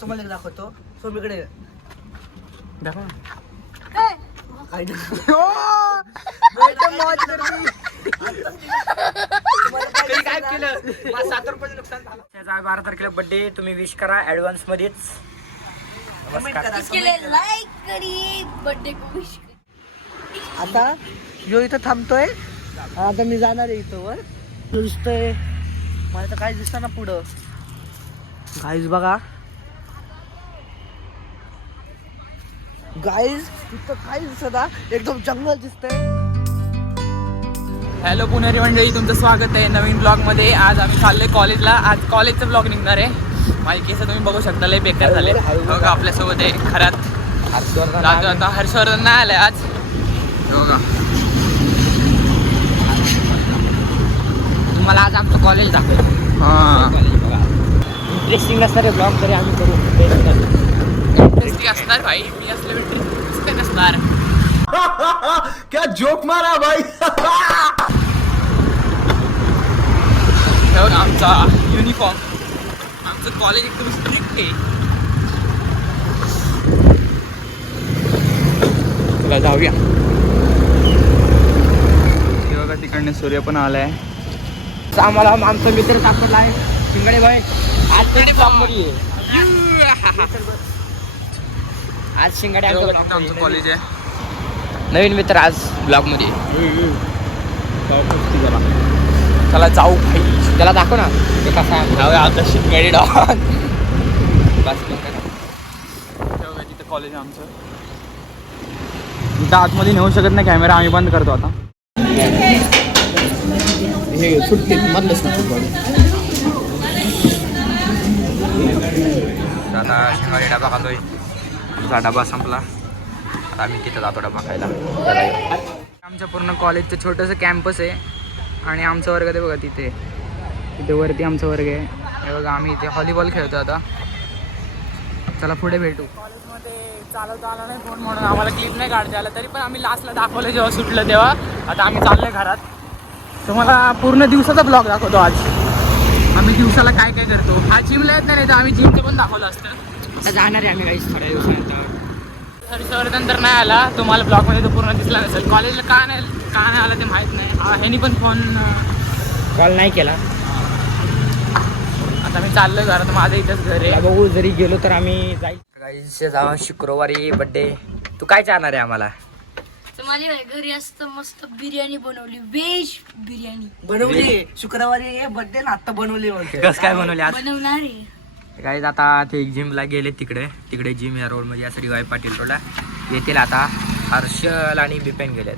तुम्हाला दाखवतो सोमीकडे दाखव काय केलं 7 रुपये नुकसान झालं. 12 तारखेला बर्थडे तुम्ही विश करा ऍडव्हान्स मध्येच. आता जो इथं थांबतोय आता मी जाणार आहे इथं वर दिसतोय मला तर काय दिसत ना पुढं गाईज बघा गाईज तिथं काय दिसत एकदम जंगल दिसतंय. हॅलो पुणेरी मंडळी, तुमचं स्वागत आहे नवीन ब्लॉग मध्ये. आज आम्ही चाललोय कॉलेजला. आज कॉलेजचं ब्लॉग निघणार आहे. माझे केस तुम्ही बघू शकता लय बेकार झाले. बघा आपल्यासोबत आहे खरात आता हर्षवर्धन नाही आलाय आज. बघा तुम्हाला आज आमचं कॉलेज दाखवेल. इंटरेस्टिंग असणार आहे ब्लॉग तरी आम्ही करू. इंटरेस्टिंग असणार भाई, मी असले इंटरेस्टिंग असणार. क्या जोक मारा भाई. आमचा युनिफॉर्म, आमचं कॉलेज एकदम स्ट्रिक्ट आहे. चला जाऊया. बघा तिकडने सूर्य पण आलाय. आम्हाला आमचा मित्र सापडला आहे शिंगाडे भाई. आज ते ब्लॉग मध्ये आज शिंगाडे आमचं कॉलेज आहे. नवीन मित्र आज ब्लॉग मध्ये. चला जाऊ भाई. त्याला दाखव ना ते कसा आहे. आता शिंगाडी डॉन बस तिथं कॉलेज आहे आमचं. इथं आतमध्ये नेऊ शकत नाही कॅमेरा, आम्ही बंद करतो आता. हे सुट्टी मधलंच ना आता शिंगाडी डबा खातोय. आमचा डबा संपला, आता आम्ही तिथं जातो डबा खायला. आमच्या पूर्ण कॉलेजचं छोटंसं कॅम्पस आहे आणि आमचा वर्ग ते बघा तिथे वरती आमचा वर्ग आहे. हे बघा आम्ही इथे व्हॉलीबॉल खेळतो आता. चला पुढे भेटू. कॉलेजमध्ये चालवता आला नाही फोन म्हणून आम्हाला क्लिप नाही काढता आला, तरी पण आम्ही लास्टला दाखवलं जेव्हा सुटलं तेव्हा. आता आम्ही चाललोय घरात. तुम्हाला पूर्ण दिवसाचा ब्लॉग दाखवतो आज. आम्ही दिवसाला काय काय करतो. हा जिमला येत नाही तर आम्ही जिमचं पण दाखवलं असतं. आता जाणार आहे आम्ही काही थोड्या दिवसानंतर. हर्षवर्धन तर नाही आला, तुम्हाला ब्लॉगमध्ये तो पूर्ण दिसला नसेल. कॉलेजला का नाही आला ते माहीत नाही. ह्यानी पण फोन कॉल नाही केला. आता मी चाललोय घरात. माझं इथंच घर आहे. बघू जरी गेलो तर आम्ही जाईल. जाऊ शुक्रवारी बड्डे. तू काय चाहणार आहे आम्हाला? माझ्या घरी असतं मस्त बिर्याणी बनवली, व्हेज बिर्याणी बनवली. शुक्रवारी बर्थडे ना आता बनवली. कसं काय बनवले आज? बनवणार आहे. काही आता ते जिमला गेले तिकडे जिम या रोडमध्ये असं DY पाटील रोडला येतील. आता हर्षल आणि बिपेन गेलेत.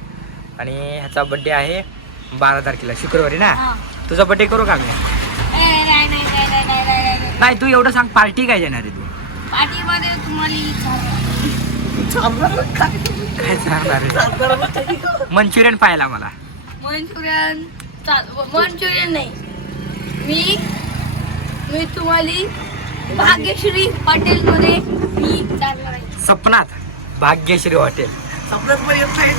आणि ह्याचा बड्डे आहे 12 तारखेला शुक्रवारी ना. तुझा बड्डे करू का मी? नाही तू एवढं सांग, पार्टी काय देणार आहे तू? पार्टीमध्ये तुम्हाला काय सांगणार आहे? मंचुरियन पाहिला मला. मंचुरियन नाही, मी तुम्हाला भाग्यश्री हॉटेल मध्ये मी चालणार आहे. सपनात भाग्यश्री हॉटेल सपनात पण येत नाही.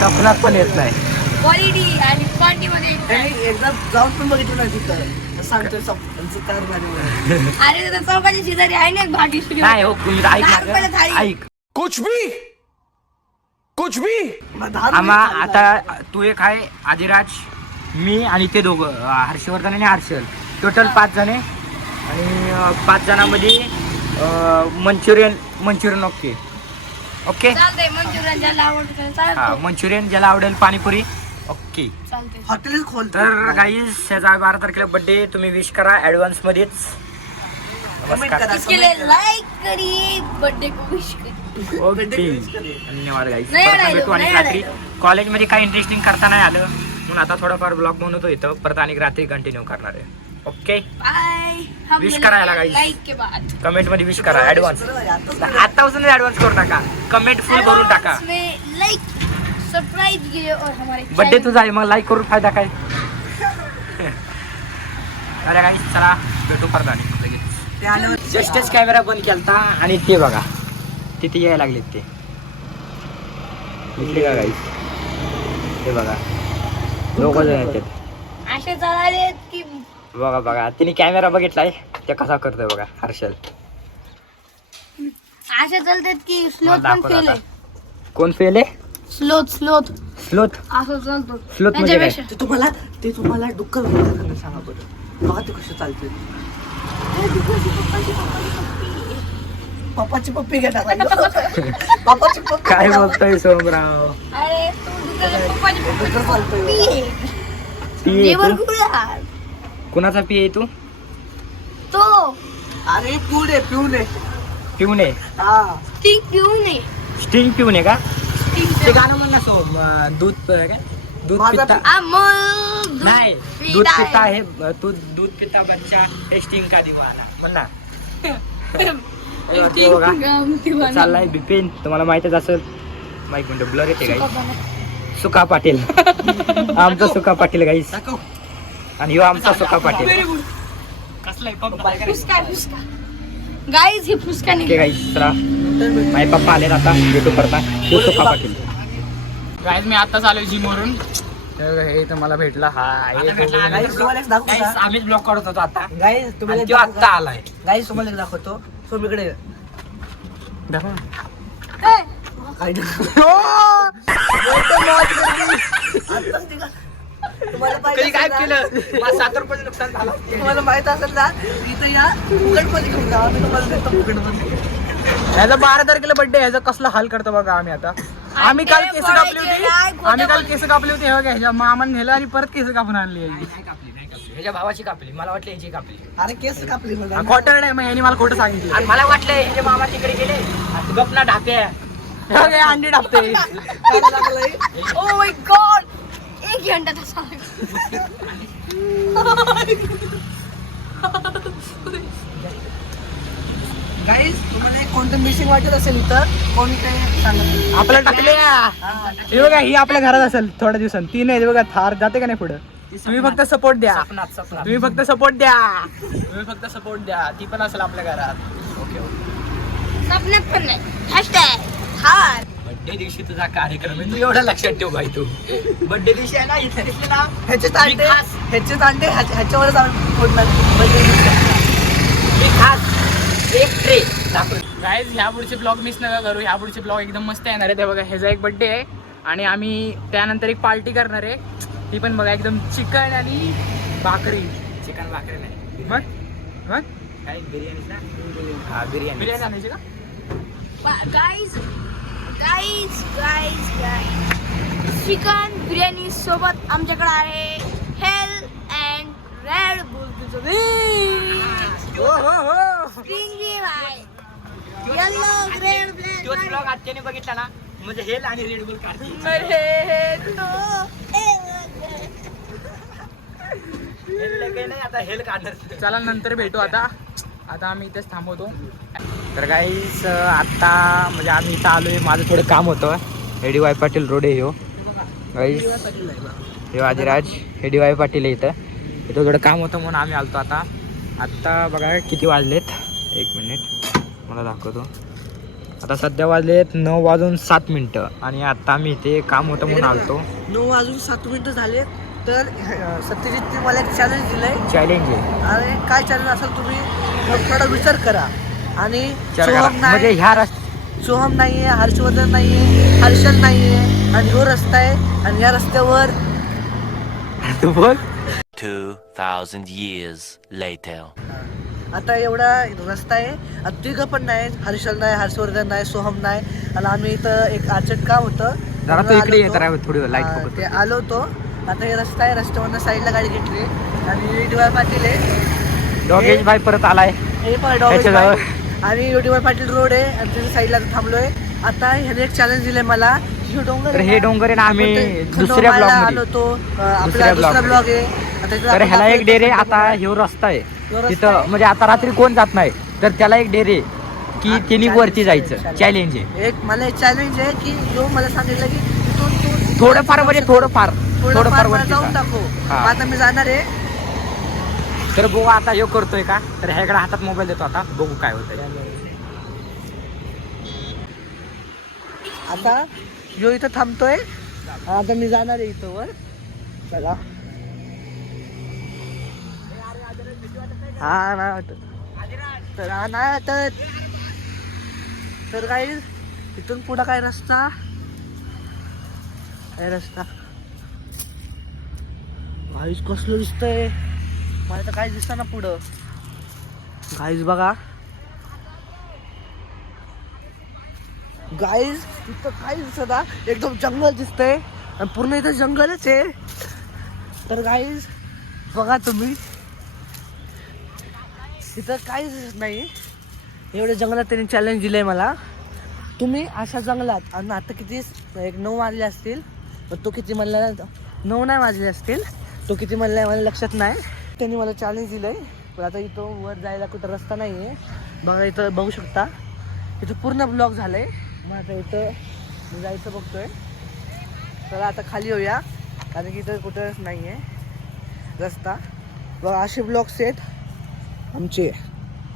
सपनात पण येत नाही. क्वालिटी आणि क्वांटिटी मध्ये एकदा जाऊन पण बघितलं ना तिथं सांगतोय अरे चौकाच्या शेजारी आहे ना भाग्यश्री. नाही हो, ऐक 10 रुपयाला थाळी. ऐक. कुछ भी आम्हा आता तू एक आहे, आदिराज, मी आणि ते दोघं हर्षवर्धन आणि हर्षल. टोटल 5 जण आहे. आणि 5 जणांमध्ये मंचुरियन ओके चालतंय. मंचुरियन ज्याला आवडतं हा, चालतंय. मंचुरियन ज्याला आवडेल, पाणीपुरी ओके. चालतंय. हॉटेलच खोल. तर गाईज त्याचा 12 तारखेला बर्थडे तुम्ही विश करा ऍडव्हान्स मध्येच. नमस्कार. इसके लिए लाइक करिए, बर्थडे को विश करिए. ओके धन्यवाद गाईज. नया परत भेटू आणि नया रात्री कॉलेजमध्ये काही इंटरेस्टिंग करता नाही आलं म्हणून आता थोडाफार ब्लॉग बनवतो इथं. परत आणि रात्री कंटिन्यू करणार आहे. Okay bye. विश करायला guys. लाइक के बाद कमेंट मध्ये विश करा ऍडव्हान्स. आतापासून ऍडव्हान्स करू टाका. कमेंट फुल भरून टाका. लाइक सरप्राइज कीजिए और हमारे बर्थडे तुझा आहे मग लाईक करून फायदा काय? अरे गाईज चला भेटू परत आणि लगेच. जस्टच कॅमेरा बंद केलता आणि ते बघा तिथे यायला लागलेत ते. दिसले का गाईज? ते बघा लोक जण येतात. असे चालले की बघा तिने कॅमेरा बघितलाय ते कसा करतोय बघा हर्षल. असे चालतात की मला स्लोथ पण दाखव फेल आता. आहे. कोण फेल आहे? Sloth sloth. असं चालतो Sloth म्हणजे काय? त्याच्यापेक्षा. ते तुम्हाला डुक्कर बघा सांगा बरं. बघा ते कसं चालते. पप्पाची पप्पी घ्या पप्पाची पप्पी काय बघतोय सोमराव? अरे तू डुकराच्या पप्पाची डुक्कर चालतोय. पप्पी आहे. पी आहे जेवर तू? कुठं? कुणाचा पी आहे तू? तो अरे पिऊन आहे पिऊन आहे. हा ती पिऊ नये. स्टिंग पिऊन आहे का? ते गाणं म्हण ना सोम. दूध काय दूध माझा पिता अमोल दूध नाही पिता दूध पिता आहे. है तू दूध पिता बच्चा हे स्टिंग का दिवाना म्हण ना. ती बघा. गम दिवाना. चाललाय बिपिन, तुम्हाला माहितच असेल. माईक मिनिट ब्लर येते गाई. सुका पाटील आमचा सुका पाटील गाईस. आणि ह्यो आमचा सुका पाटील. फुसका फुसका गाईज ही फुसका ओके नाही. गाईस चला माझे पप्पा आले आता भेटू करता. ह्यो सुका पाटील. गाईज मी आत्ताच आलोय जिम वरून. हे तर मला भेटला. हा गाईस तुम्हाला एक दाखवू का? आम्हीच ब्लॉक करत होतो आता. गाईस तुम्हाला एक तो दाखवू आत्ता का? आलाय. गाईस तुम्हाला एक दाखवतो. सोमीकडे दाखव. ए, काय तुम्हाला कधी काय पाहिजे केलं? माझं 7 रुपयाचं नुकसान झालं. तुम्हाला माहित असेल ना इथं या फुकटमध्ये घेऊन जा. आम्ही तुम्हाला देतो फुकटमध्ये. ह्याचा 12 तारखेला बर्थडे. ह्याचा कसला हाल करतो बघा आम्ही आता. आम्ही काल केस कापली होती. आम्ही काल केस कापली होती. हे बघा ह्याच्या मामाने नेलं आणि परत केस कापून आणली याची. ह्याच्या भावाची कापली. मला वाटलं याची कापली. अरे केस कापली बघा. खोटं नाही. मग यांनी मला खोटं सांगितलं आणि मला वाटलं ह्याचे मामा तिकडे गेले. गपना ढाप्या हे अंडी ढापते. काय लागलंय? ओ माय गॉड, एक घंटा तसा. गाईस तुम्हाला एक कोणतं मिसिंग वाटत असेल इथं कोणी काही सांगा. आपल्याला टाकले. हे बघा ही आपल्या घरात असेल थोड्या दिवसांनी. ती नाही. हे बघा थार जाते का नाही पुढं. तुम्ही फक्त सपोर्ट द्या. तुम्ही फक्त सपोर्ट द्या. तुम्ही फक्त सपोर्ट द्या. ती पण असेल आपल्या घरात. Okay okay. सपन्यात पण नाही. हॅशटॅग हार. बर्थडे दिवशी तुझा कार्यक्रम आहे. तू एवढा लक्षात ठेव भाई. तू बर्थडे दिवशी आहे ना इथे दिसले ना ह्याचेच अंडे ह्याच्यावरच आम्ही फोडणार. मी खास एक ट्रे दाखव. गाईज ह्या पुढचे ब्लॉग मिस नका करू. ह्या पुढचे ब्लॉग एकदम मस्त येणार आहे. ते बघा ह्याचा एक बर्थडे आहे आणि आम्ही त्यानंतर एक पार्टी करणार आहे. ती पण बघा एकदम चिकन आणि भाकरी. चिकन भाकरी नाही मग काय बिर्याणी ना. हा बिर्याणी आणायची का? Guys guys guys guys chicken biryani सोबत आमच्याकडे आहे हेल अँड रेड बुल. हो हो हो. स्ट्रिंगी भाई येलो रेड तोच ब्लॉग आत्याने बघितला ना म्हणजे हेल आणि रेड बुल काढतील. आता हेल काढणार. चला नंतर भेटू. आता आम्ही इथेच थांबवतो. तर गाईस आता म्हणजे आम्ही इथं आलोय. माझं थोडं काम होतं. हेडी वाय पाटील रोड आहे ह्यो गाईस. हे आदिराज हेडी वाय पाटील आहे इथं थोडं काम होतं म्हणून आम्ही आलतो. आता बघा किती वाजलेत. एक मिनिट मला दाखवतो. आता सध्या वाजलेत 9:07 आणि आता आम्ही इथे काम होतं म्हणून आलतो. 9:07 झाले. तर सत्यजितने मला एक चॅलेंज दिलंय. चॅलेंज आहे. आणि काय चॅलेंज असेल तुम्ही थोडा विचार करा. आणि म्हणजे ह्या सोहम नाहीये, हर्षवर्धन नाहीये, हर्षल नाहीये आणि ह्यो रस्ता आहे. आणि या रस्त्यावर तू बघ 2000 years later. आता एवढा रस्ता आहे. आता तिघं पण नाही. हर्षल नाही, हर्षवर्धन नाही, सोहम नाही. आणि आम्ही इथं एक अर्जंट काम होतं जरा तो इकडे येत राहा थोडी लाईट हा, बघत. ते आलो होतो. आता हे रस्ता आहे. रस्त्यावरनं साईडला गाडी घेतली आणि डी वाय पाटील आहे. डॉगेश भाई परत आलाय. हे पण डॉगेश भाई. आणि डी वाय पाटील रोड आहे आणि त्याच्या साईडला थांबलोय. आता ह्याने एक चॅलेंज दिलंय मला. हे डोंगर तर आहे हे ना, डोंगर आहे ना आम्ही आपण दुसऱ्या खंडोबाला ब्लॉग आलो मध्ये. होतो. आपला दुसरा ब्लॉग आहे. आता इथं तर आपण ह्याला एक दाखवतो डेरे. खंडोबा. आता ह्यो रस्ता आहे ह्यो रस्ता तिथं आहे. म्हणजे आता रात्री कोण जात नाही तर त्याला एक डेरे की हा, तिने challenge वरती आहे, जायचं. challenge. चॅलेंज आहे. एक मला एक चॅलेंज आहे की जो मला सांगितलं की इथून तू थोडंफार म्हणजे थोडंफार थोडंफार वरती जाऊन जा. टाकू. हा. आता मी जाणार आहे. तर बघू आता ह्यो करतोय का. तर ह्याकडे हातात मोबाईल देतो. आता बघू काय होतंय. आता जो इथं थांबतोय. आता मी जाणार आहे इथं वर. चला. हा नाही वाटत. तर हा नाही वाटत. तर काही इथून पुढं काय रस्ता गाईज कसलं दिसतंय मला तर काय दिसतं ना पुढं. गाईज बघा गाईज इथं काय दिसत ना एकदम जंगल दिसतंय आणि पूर्ण इथं जंगलच आहे. तर गाईज बघा तुम्ही इथं काहीच दिसत नाही. एवढ्या जंगलात त्यांनी चॅलेंज दिलंय मला. तुम्ही अशा जंगलात आणि आता किती 9 वाजले असतील पण तो किती म्हणला 9 नाही वाजले असतील तो किती म्हणलाय मला लक्षात नाही. त्यांनी मला चॅलेंज दिलंय पण आता इथं वर जायला कुठं रस्ता नाही आहे. बघा इथं बघू शकता इथं पूर्ण ब्लॉक झालंय. मग आता इथं मी जायचं बघतोय. चला आता खाली येऊया कारण की इथं कुठंच नाही आहे रस्ता. बघा असे ब्लॉक्स आहेत आमचे.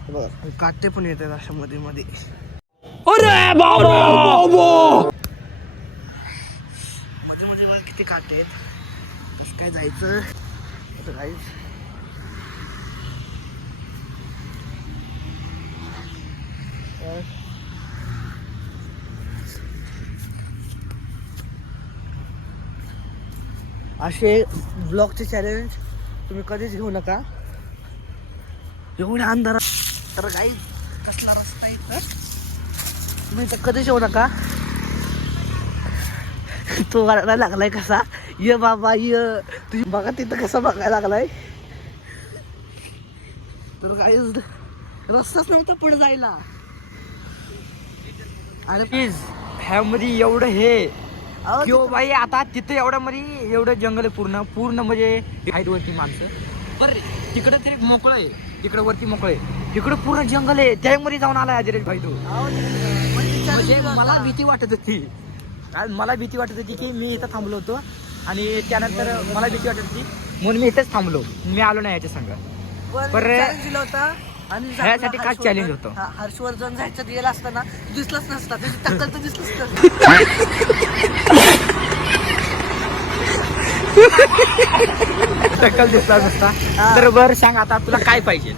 बघा काटे पण येतात अशा मध्ये मध्ये. मध्ये मध्ये बघा किती काटे आहेत. कसं काय जायचं आता काय. असे ब्लॉकचे चॅलेंज तुम्ही कधीच घेऊ नका एवढ्या अंधारात. तर काही कसला रस्ता इथं तुम्ही इथं कधीच येऊ नका. तो बघायला लागलाय कसा ये बाबा ये तुझी बघा तिथं कसा बघायला लागलाय. तर काही रस्ताच नव्हता पुढे जायला. अरे प्लीज ह्यामध्ये एवढं हे किंवा बाई आता तिथं एवढं मध्ये एवढं जंगल आहे पूर्ण म्हणजे आहेत वरती माणसं. बरं तिकडं तरी मोकळं आहे तिकडं वरती मोकळं आहे तिकडं पूर्ण जंगल आहे त्यामध्ये जाऊन आलाय अजिरेश भाई तू. म्हणजे मला भीती वाटत होती मला भीती वाटत होती की मी इथं थांबलो होतो आणि त्यानंतर मला भीती वाटत होती म्हणून मी इथेच थांबलो. मी आलो नाही याच्या संग. चॅलेंज दिलं होतं आणि ह्यासाठी काय चॅलेंज होतं. हर्षवर्धन जायचं गेला असताना दिसलंच नसता त्याची टक्कल तर दिसलंच नसतं. टक्कल दिसला नसता. तर बरं सांग आता तुला काय पाहिजे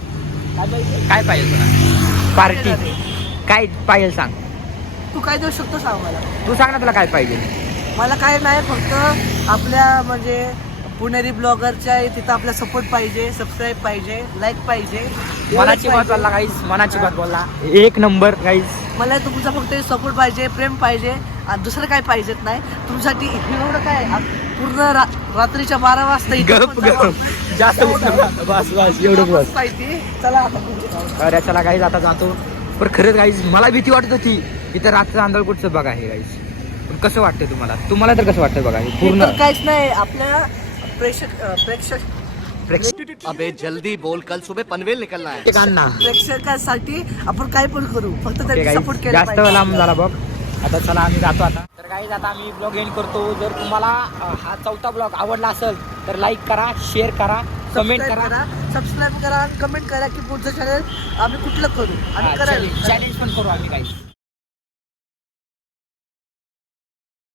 काय पाहिजे तुला पार्टी काय पाहिजे सांग. तू काय देऊ शकतो सांग मला. तू सांग ना तुला काय पाहिजे. मला काय नाही फक्त आपल्या म्हणजे पुणेरी ब्लॉगरच्या तिथं आपला सपोर्ट पाहिजे सबस्क्राईब पाहिजे लाईक पाहिजे. मनाची बात बोलला गाईस मनाची बात बोलला एक नंबर गाईस. मला तुमचा फक्त सपोर्ट पाहिजे प्रेम पाहिजे आणि दुसरं काय पाहिजेत नाही. तुमच्यासाठी एवढं काय पूर्ण रात्रीच्या 12 वाजता जास्त बस एवढं बस पाहिजे. चला आता अरे चला गाईज आता जातो. पण खरंच गाईज मला भीती वाटत होती इथं रात्र अंधारकोटचं बघा हे गाईज. पण कसं वाटतंय तुम्हाला तर कसं वाटतंय बघा हे पूर्ण काहीच नाही. आपल्या प्रेक्षक अबे जल्दी बोल कल सुबह पनवेल निकलना है. प्रेक्षकांसाठी आपण काय पण करू फक्त त्यांनी सपोर्ट केला जास्त लांब झाला बघ. आता चला आम्ही जातो आता. तर गाईज आता आम्ही ब्लॉग एंड करतो. जर तुम्हाला हा 4था ब्लॉग आवडला असेल तर लाईक करा शेअर करा कमेंट करा सबस्क्राईब करा आणि कमेंट करा की पुढचं चॅनल आम्ही कुठलं करू आणि करायला चॅलेंज पण करू आम्ही गाईज.